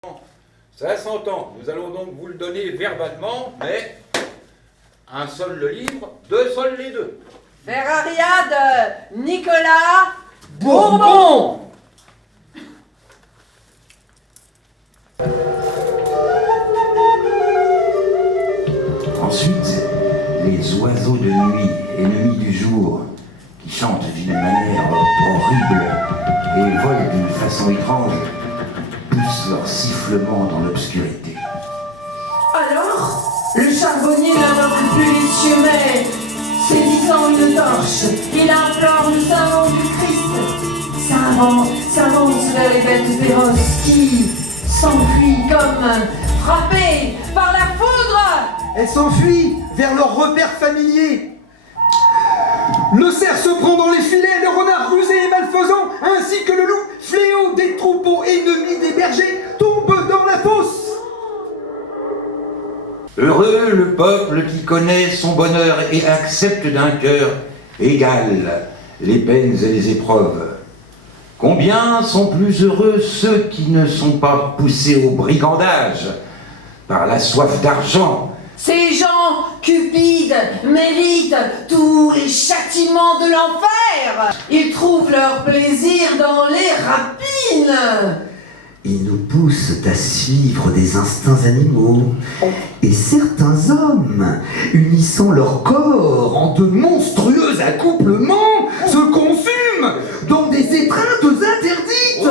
Ça s'entend. Nous allons donc vous le donner verbalement, mais un seul le livre, deux seuls les deux. Ferraria de Nicolas Bourbon. Ensuite, les oiseaux de nuit, ennemis du jour, qui chantent d'une manière horrible et volent d'une façon étrange, poussent leur sifflement dans l'obscurité. Alors, le charbonnier n'invoque plus les cieux, mais saisissant une torche, il implore le savant du Christ. S'avance vers les bêtes féroces qui s'enfuient comme frappées par la foudre. Elles s'enfuient vers leur repère familier. Le cerf se prend dans les filets, le renard rusé et malfaisant, ainsi que le loup, fléau des troupeaux ennemis des bergers, tombe dans la fosse. Heureux le peuple qui connaît son bonheur et accepte d'un cœur égal les peines et les épreuves. Combien sont plus heureux ceux qui ne sont pas poussés au brigandage par la soif d'argent. Ces gens cupides méritent tous les châtiments de l'enfer. Ils trouvent leur plaisir dans les rapines. Ils nous poussent à suivre des instincts animaux. Et certains hommes, unissant leur corps en de monstrueux accouplements, se consument dans des étreintes interdites.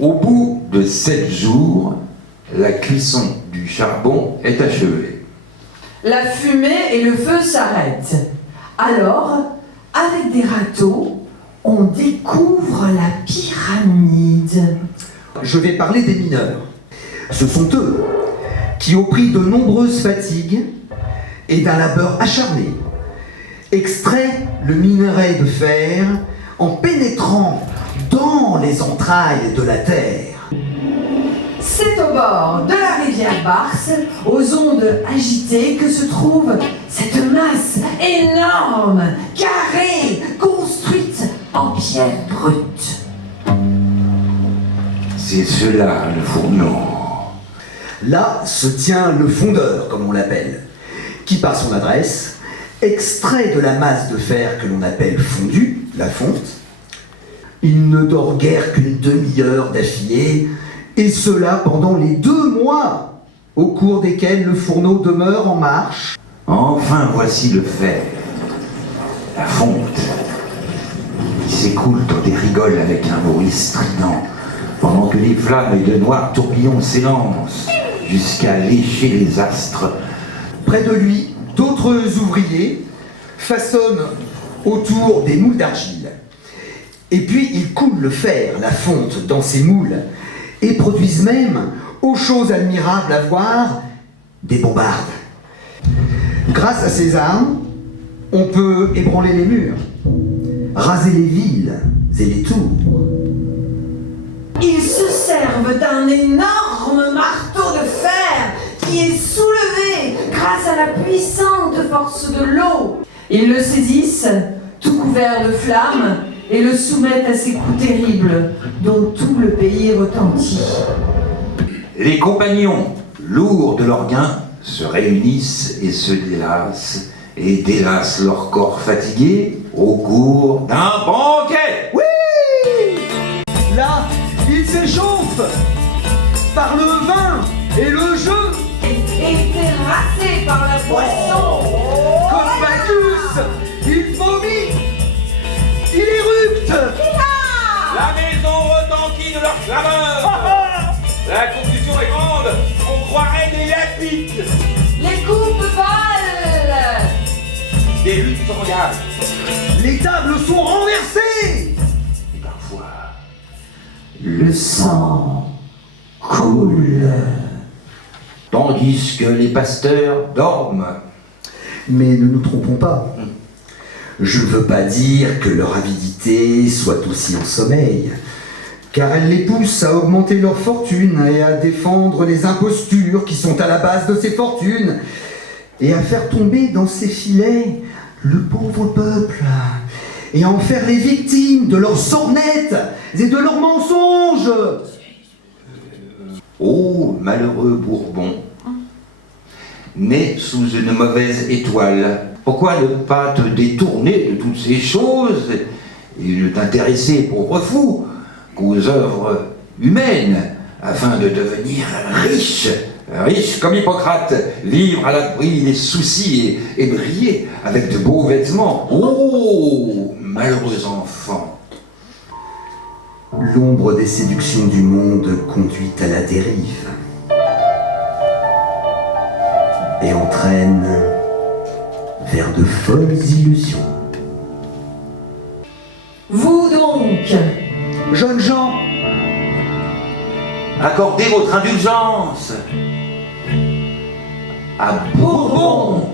Au bout de 7 jours, la cuisson du charbon est achevée. La fumée et le feu s'arrêtent. Alors, avec des râteaux, on découvre la pyramide. Je vais parler des mineurs. Ce sont eux qui, au prix de nombreuses fatigues et d'un labeur acharné, extraient le minerai de fer en pénétrant dans les entrailles de la terre. C'est au bord de la rivière Barse, aux ondes agitées, que se trouve cette masse énorme, carrée, construite en pierre brute. C'est cela le fourneau. Là se tient le fondeur, comme on l'appelle, qui par son adresse extrait de la masse de fer que l'on appelle fondue, la fonte. Il ne dort guère qu'une demi-heure d'affilée, et cela pendant les 2 mois au cours desquels le fourneau demeure en marche. Enfin, voici le fer, la fonte, qui s'écoule dans des rigoles avec un bruit strident, pendant que les flammes et de noirs tourbillons s'élancent jusqu'à lécher les astres. Près de lui, d'autres ouvriers façonnent autour des moules d'argile. Et puis ils coulent le fer, la fonte, dans ces moules, et produisent même, aux choses admirables à voir, des bombardes. Grâce à ces armes, on peut ébranler les murs, raser les villes et les tours. Ils se servent d'un énorme marteau de fer qui est soulevé grâce à la puissante force de l'eau. Ils le saisissent, tout couvert de flammes, et le soumettent à ces coups terribles dont tout le pays retentit. Les compagnons, lourds de leurs gains, se réunissent et se délassent, et délassent leur corps fatigué au cours d'un banquet. Oui! Là, ils s'échauffent par le vin et le jeu. Et terrassés par la boisson. Comme Bacchus, il vomit, il éructe. La maison retentit de leur clameur. La confusion est grande, on croirait des lapides. Les coupes volent. Des luttes s'engagent. Les tables sont renversées. Et parfois, le sang coule, tandis que les pasteurs dorment. Mais ne nous trompons pas. Je ne veux pas dire que leur avidité soit aussi en sommeil, car elle les pousse à augmenter leur fortune et à défendre les impostures qui sont à la base de ces fortunes, et à faire tomber dans ces filets le pauvre peuple, et à en faire les victimes de leurs sornettes et de leurs mensonges. Ô malheureux Bourbon, né sous une mauvaise étoile, pourquoi ne pas te détourner de toutes ces choses et ne t'intéresser, pauvre fou, qu'aux œuvres humaines, afin de devenir riche, riche comme Hippocrate, vivre à l'abri des soucis et briller avec de beaux vêtements. Oh, malheureux enfant! L'ombre des séductions du monde conduit à la dérive et entraîne vers de folles illusions. Vous donc, Jeunes gens, Accordez votre indulgence à Bourbon.